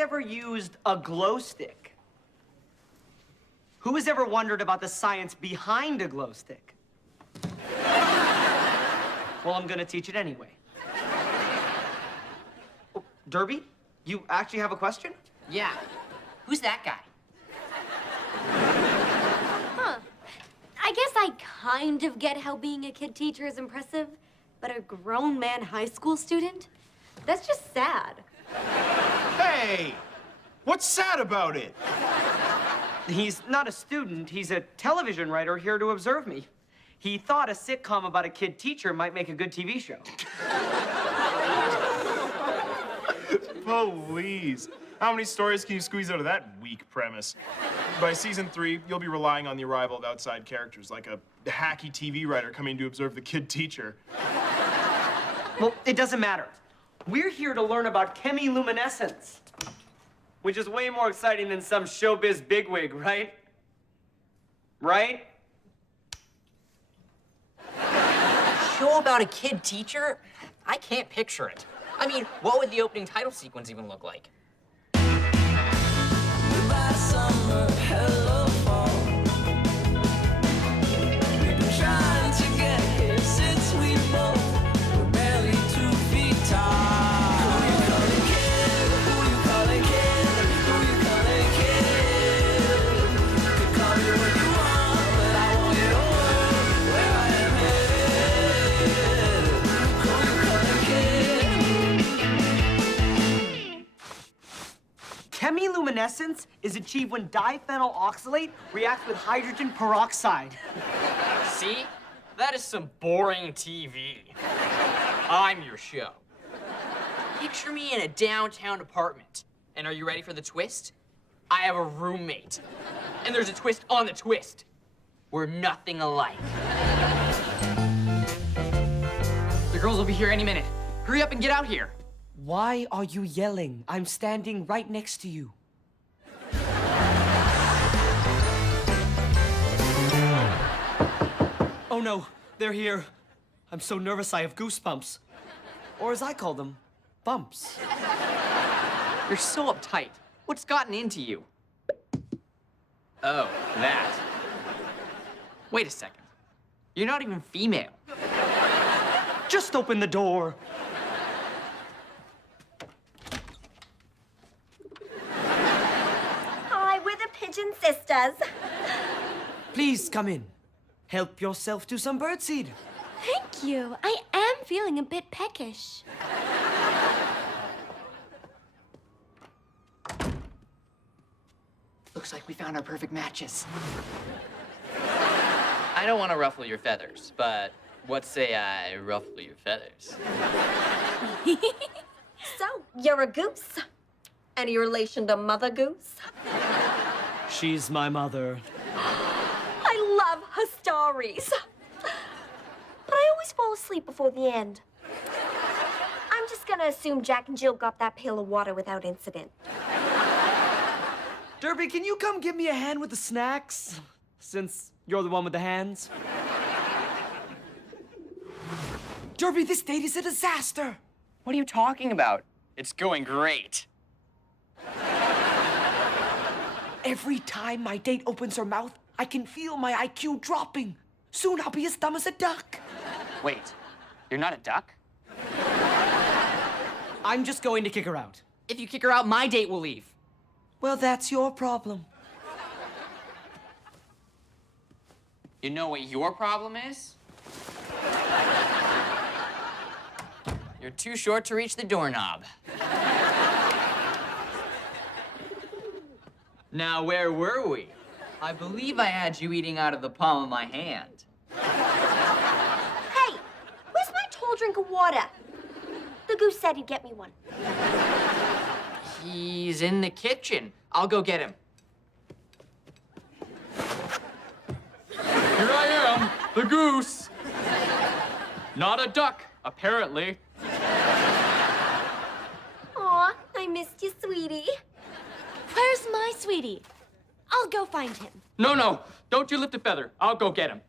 ever used a glow stick? Who has ever wondered about the science behind a glow stick? Well, I'm gonna teach it anyway. Oh, Derby, you actually have a question? Yeah. Who's that guy? Huh. I guess I kind of get how being a kid teacher is impressive, but a grown man high school student? That's just sad. Hey! What's sad about it? He's not a student, he's a television writer here to observe me. He thought a sitcom about a kid teacher might make a good TV show. Please. How many stories can you squeeze out of that weak premise? By season 3, you'll be relying on the arrival of outside characters, like a hacky TV writer coming to observe the kid teacher. Well, it doesn't matter. We're here to learn about chemiluminescence, which is way more exciting than some showbiz bigwig, right? Right? Show about a kid teacher? I can't picture it. I mean, what would the opening title sequence even look like? Goodbye summer, hello fall. We've been trying to get here since we both were barely 2 feet tall. Who you calling kid? Who you calling kid? Who you calling kid? Could call me when you want, but I want you to know where I am headed. Who you calling kid? Chemiluminescence is achieved when diphenyl oxalate reacts with hydrogen peroxide. See? That is some boring TV. I'm your show. Picture me in a downtown apartment. And are you ready for the twist? I have a roommate. And there's a twist on the twist. We're nothing alike. The girls will be here any minute. Hurry up and get out here. Why are you yelling? I'm standing right next to you. Oh no, they're here. I'm so nervous I have goosebumps. Or as I call them, bumps. You're so uptight. What's gotten into you? Oh, that. Wait a second. You're not even female. Just open the door. Hi, we're the Pigeon Sisters. Please come in. Help yourself to some birdseed. Thank you. I am feeling a bit peckish. Looks like we found our perfect matches. I don't want to ruffle your feathers, but what say I ruffle your feathers? So, you're a goose. Any relation to Mother Goose? She's my mother. I love her stories. But I always fall asleep before the end. I'm just gonna assume Jack and Jill got that pail of water without incident. Derby, can you come give me a hand with the snacks? Since you're the one with the hands. Derby, this date is a disaster. What are you talking about? It's going great. Every time my date opens her mouth, I can feel my IQ dropping. Soon I'll be as dumb as a duck. Wait, you're not a duck? I'm just going to kick her out. If you kick her out, my date will leave. Well, that's your problem. You know what your problem is? You're too short to reach the doorknob. Now, where were we? I believe I had you eating out of the palm of my hand. Hey, where's my tall drink of water? The goose said he'd get me one. He's in the kitchen. I'll go get him. Here I am, the goose. Not a duck, apparently. Aw, I missed you, sweetie. Where's my sweetie? I'll go find him. No, don't you lift a feather. I'll go get him.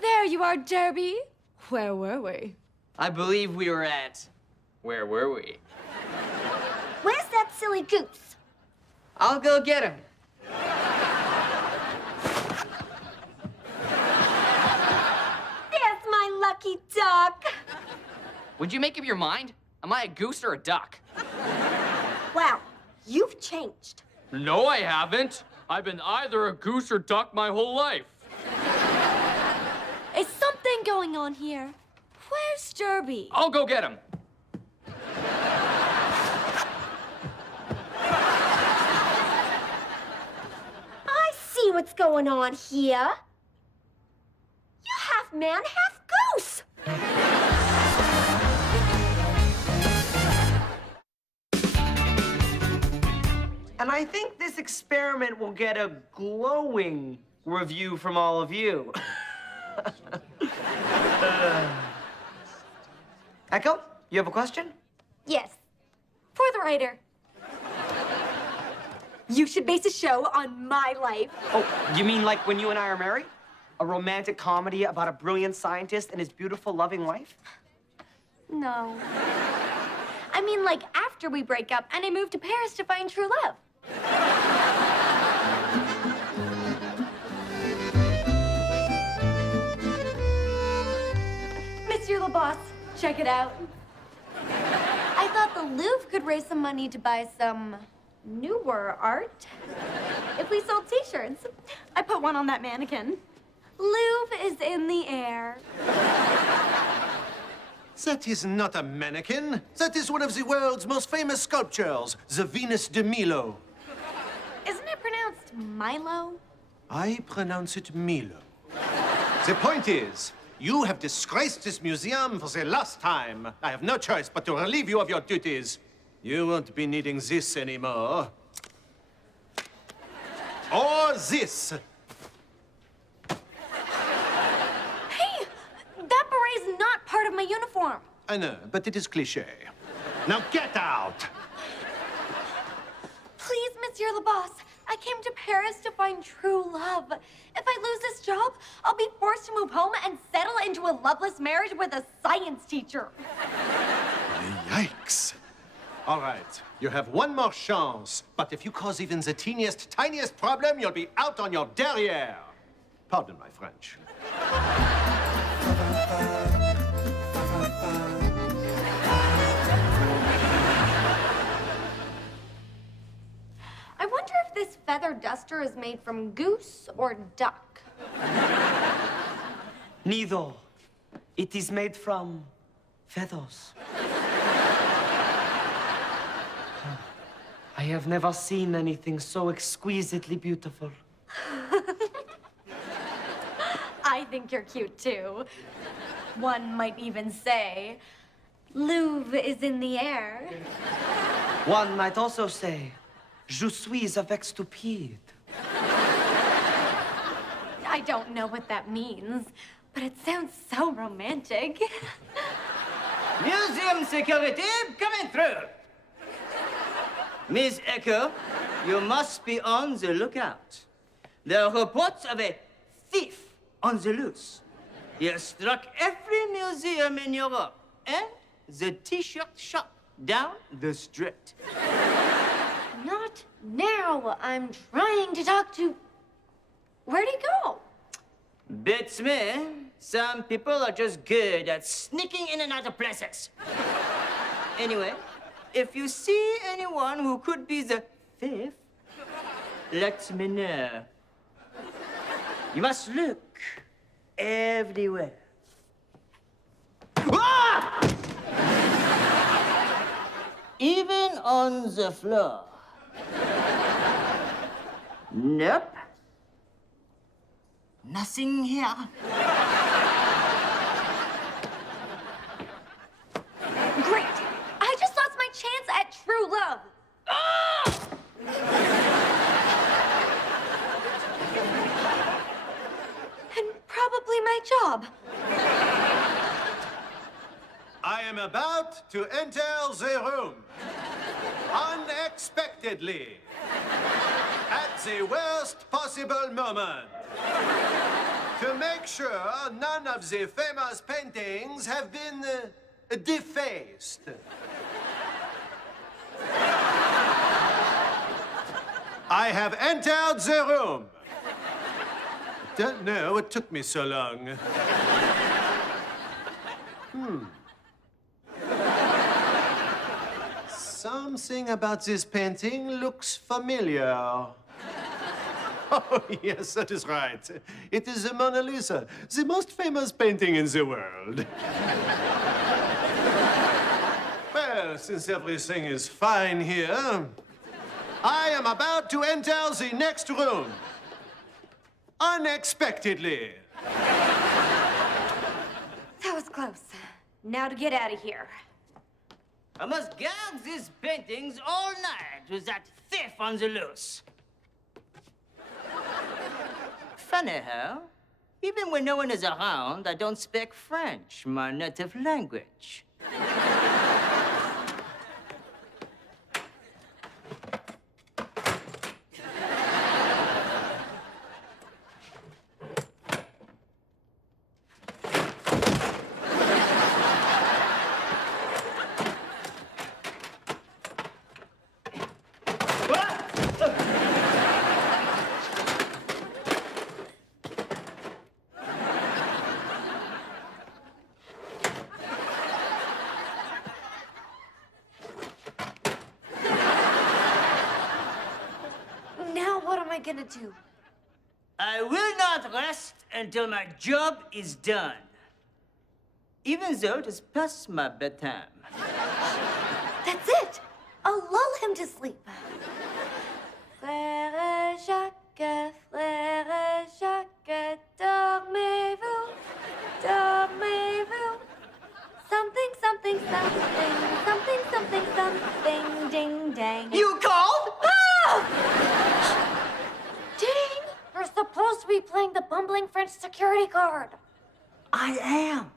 There you are, Derby. Where were we? I believe we were at... Where were we? Where's that silly goose? I'll go get him. There's my lucky duck. Would you make up your mind? Am I a goose or a duck? Wow, you've changed. No, I haven't. I've been either a goose or duck my whole life. Is something going on here? Where's Derby? I'll go get him. I see what's going on here. You're half man, half goose. And I think this experiment will get a glowing review from all of you. Echo, you have a question? Yes. For the writer. You should base a show on my life. Oh, you mean like When You and I Are Married? A romantic comedy about a brilliant scientist and his beautiful, loving wife? No. I mean, like after we break up and I move to Paris to find true love. Monsieur Le Boss, check it out. I thought the Louvre could raise some money to buy some newer art. If we sold t-shirts, I put one on that mannequin. Louvre is in the air. That is not a mannequin. That is one of the world's most famous sculptures, the Venus de Milo. Isn't it pronounced Milo? I pronounce it Milo. The point is, you have disgraced this museum for the last time. I have no choice but to relieve you of your duties. You won't be needing this anymore. Or this. Hey, that beret's not part of my uniform. I know, but it is cliché. Now get out! Please, Monsieur Le Boss, I came to Paris to find true love. If I lose this job, I'll be forced to move home and settle into a loveless marriage with a science teacher. Yikes. All right, you have one more chance, but if you cause even the teeniest, tiniest problem, you'll be out on your derrière. Pardon my French. I wonder if this feather duster is made from goose or duck. Neither. It is made from feathers. I have never seen anything so exquisitely beautiful. I think you're cute too. One might even say, Louvre is in the air. One might also say, Je suis avec stupide. I don't know what that means, but it sounds so romantic. Museum security coming through. Miss Echo, you must be on the lookout. There are reports of a thief on the loose. He has struck every museum in Europe and the t-shirt shop down the street. Not now. I'm trying to talk to... Where'd he go? Beats me. Some people are just good at sneaking in and out of places. Anyway, if you see anyone who could be the thief, let me know. You must look everywhere. Ah! Even on the floor. Nope. Nothing here. Great. I just lost my chance at true love. And probably my job. I am about to enter the room. Unexpectedly. At the worst possible moment. To make sure none of the famous paintings have been defaced. I have entered the room. Don't know what took me so long. Something about this painting looks familiar. Oh, yes, that is right. It is the Mona Lisa, the most famous painting in the world. Well, since everything is fine here, I am about to enter the next room. Unexpectedly. That was close. Now to get out of here. I must gag these paintings all night with that thief on the loose. Funny how, even when no one is around, I don't speak French, my native language. Now what am I gonna do? I will not rest until my job is done. Even though it is past my bedtime. That's it! I'll lull him to sleep. Frère Jacques, dormez-vous, dormez-vous. Something, something, something, something, something, something, ding, dang. You called? Ah! Ding! You're supposed to be playing the bumbling French security guard. I am.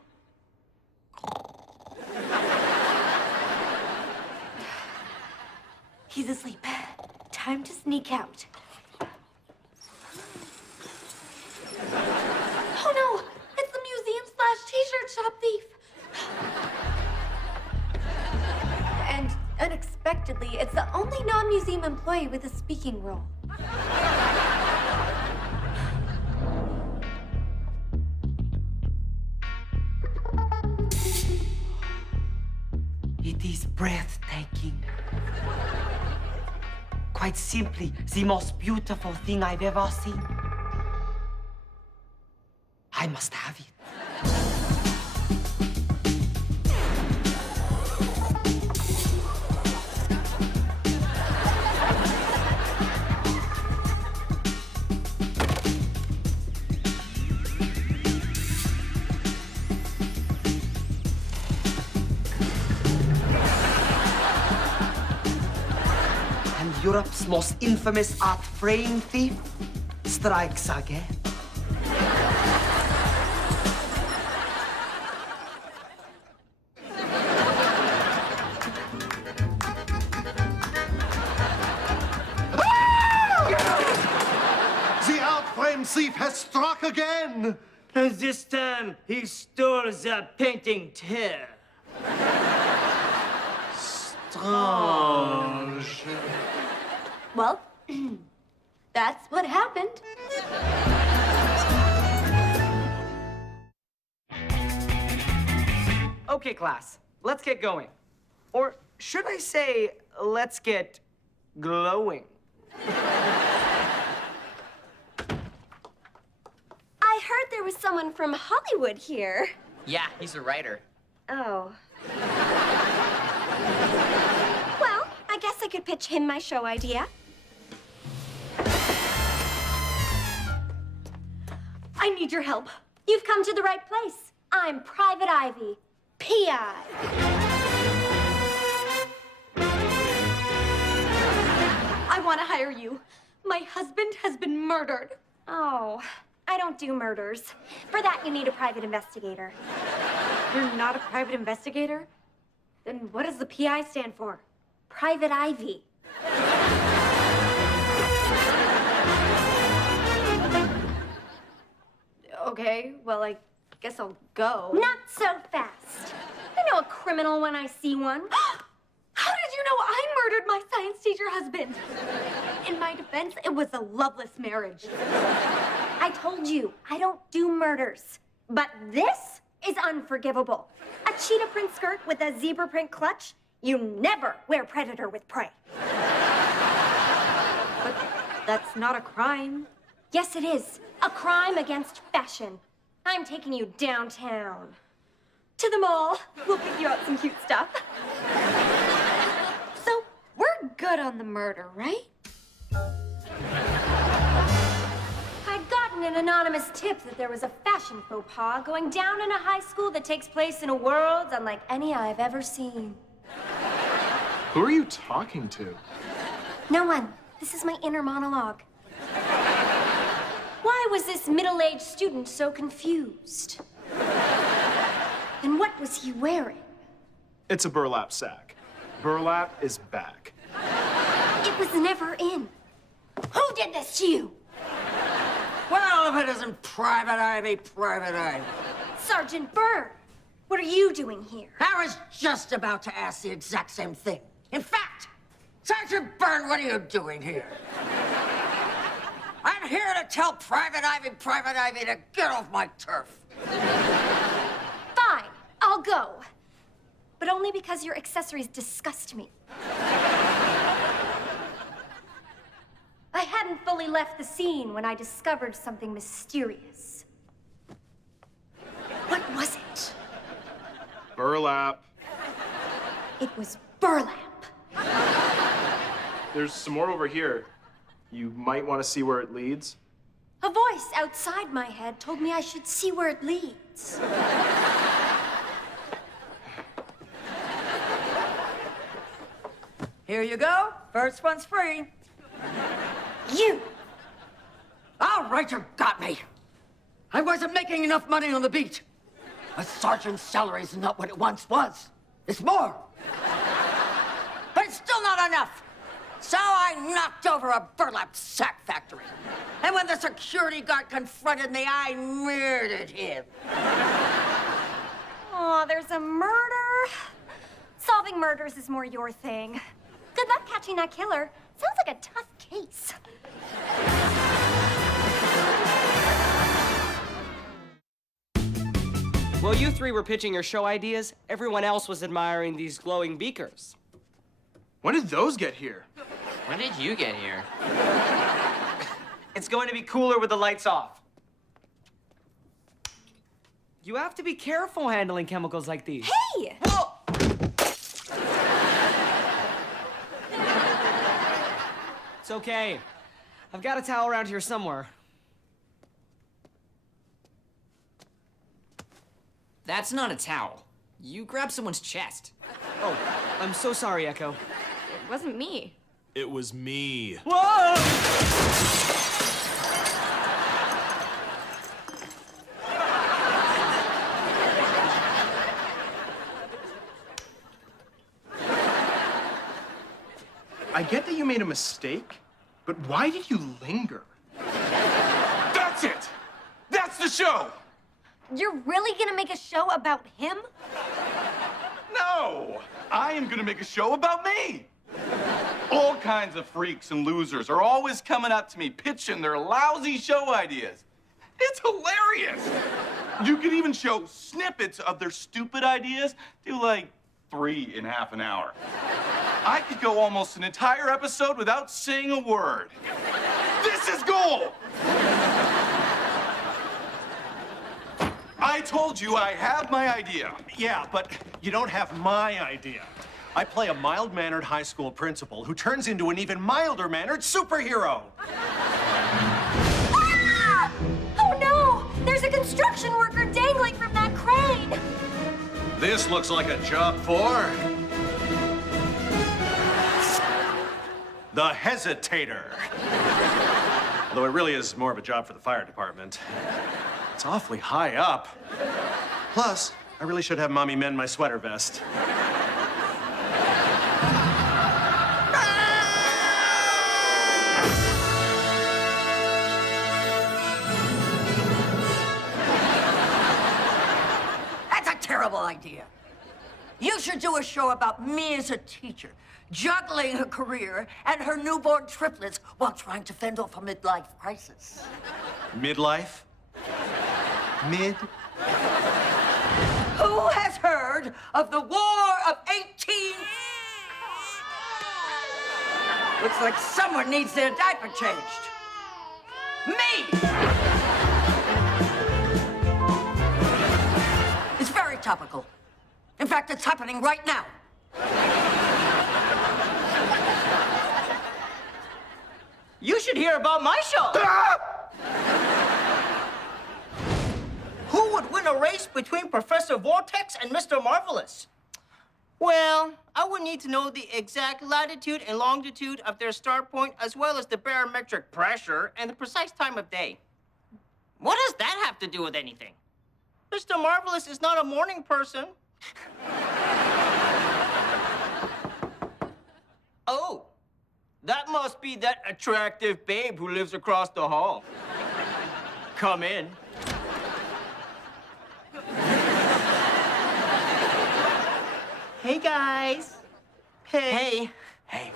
He's asleep. Time to sneak out. Oh no! It's the museum/t-shirt shop thief! And unexpectedly, it's the only non-museum employee with a speaking role. It is breathtaking. Quite simply, the most beautiful thing I've ever seen. I must have it. Europe's most infamous art frame thief strikes again. The art frame thief has struck again. And this time, he stole the painting too. Strange. Well, that's what happened. Okay, class, let's get going. Or should I say, let's get glowing? I heard there was someone from Hollywood here. Yeah, he's a writer. Oh. Well, I guess I could pitch him my show idea. I need your help. You've come to the right place. I'm Private Ivy, PI. I want to hire you. My husband has been murdered. Oh, I don't do murders. For that, you need a private investigator. You're not a private investigator? Then what does the PI stand for? Private Ivy. Okay, well, I guess I'll go. Not so fast. I know a criminal when I see one. How did you know I murdered my science teacher husband? In my defense, it was a loveless marriage. I told you, I don't do murders. But this is unforgivable. A cheetah print skirt with a zebra print clutch? You never wear predator with prey. But that's not a crime. Yes, it is. A crime against fashion. I'm taking you downtown. To the mall. We'll pick you out some cute stuff. So, we're good on the murder, right? I'd gotten an anonymous tip that there was a fashion faux pas going down in a high school that takes place in a world unlike any I've ever seen. Who are you talking to? No one. This is my inner monologue. Why was this middle-aged student so confused? And what was he wearing? It's a burlap sack. Burlap is back. It was never in. Who did this to you? Well, if it isn't Private Ivy, Private Ivy. Sergeant Byrne, what are you doing here? I was just about to ask the exact same thing. In fact, Sergeant Byrne, what are you doing here? I'm here to tell Private Ivy to get off my turf. Fine, I'll go. But only because your accessories disgust me. I hadn't fully left the scene when I discovered something mysterious. What was it? Burlap. It was burlap. There's some more over here. You might want to see where it leads. A voice outside my head told me I should see where it leads. Here you go. First one's free. You! All right, you got me. I wasn't making enough money on the beat. A sergeant's salary is not what it once was. It's more. But it's still not enough. So I knocked over a burlap sack factory. And when the security guard confronted me, I murdered him. Aw, there's a murder? Solving murders is more your thing. Good luck catching that killer. Sounds like a tough case. While you three were pitching your show ideas, everyone else was admiring these glowing beakers. When did those get here? When did you get here? It's going to be cooler with the lights off. You have to be careful handling chemicals like these. Hey! Whoa! It's okay. I've got a towel around here somewhere. That's not a towel. You grabbed someone's chest. Oh, I'm so sorry, Echo. It wasn't me. It was me. Whoa! I get that you made a mistake, but why did you linger? That's it! That's the show! You're really gonna make a show about him? No! I am gonna make a show about me! All kinds of freaks and losers are always coming up to me pitching their lousy show ideas. It's hilarious! You could even show snippets of their stupid ideas, do like 3 in half an hour. I could go almost an entire episode without saying a word. This is gold! I told you I have my idea. Yeah, but you don't have my idea. I play a mild-mannered high school principal who turns into an even milder-mannered superhero. Ah! Oh no! There's a construction worker dangling from that crane! This looks like a job for... the Hesitator. Although it really is more of a job for the fire department. It's awfully high up. Plus, I really should have Mommy mend my sweater vest. That's a terrible idea. You should do a show about me as a teacher, juggling her career and her newborn triplets while trying to fend off a midlife crisis. Midlife? Mid? Who has heard of the War of 18... Looks like someone needs their diaper changed. Me! It's very topical. In fact, it's happening right now. You should hear about my show. Who would win a race between Professor Vortex and Mr. Marvelous? Well, I would need to know the exact latitude and longitude of their start point, as well as the barometric pressure and the precise time of day. What does that have to do with anything? Mr. Marvelous is not a morning person. Oh, that must be that attractive babe who lives across the hall. Come in. Hey, guys. Hey. Hey.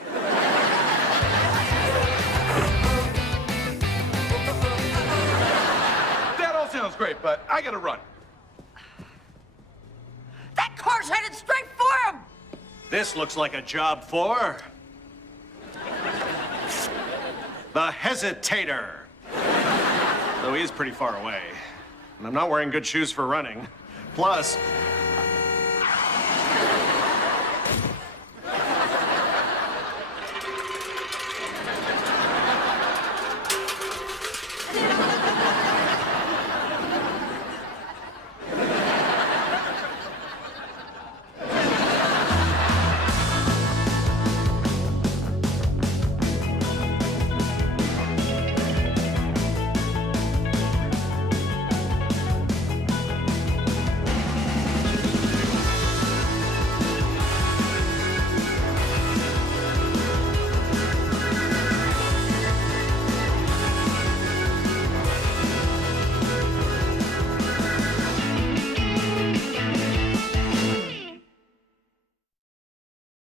That all sounds great, but I gotta run. That car's headed straight for him! This looks like a job for... the Hesitator. Though he is pretty far away. And I'm not wearing good shoes for running. Plus,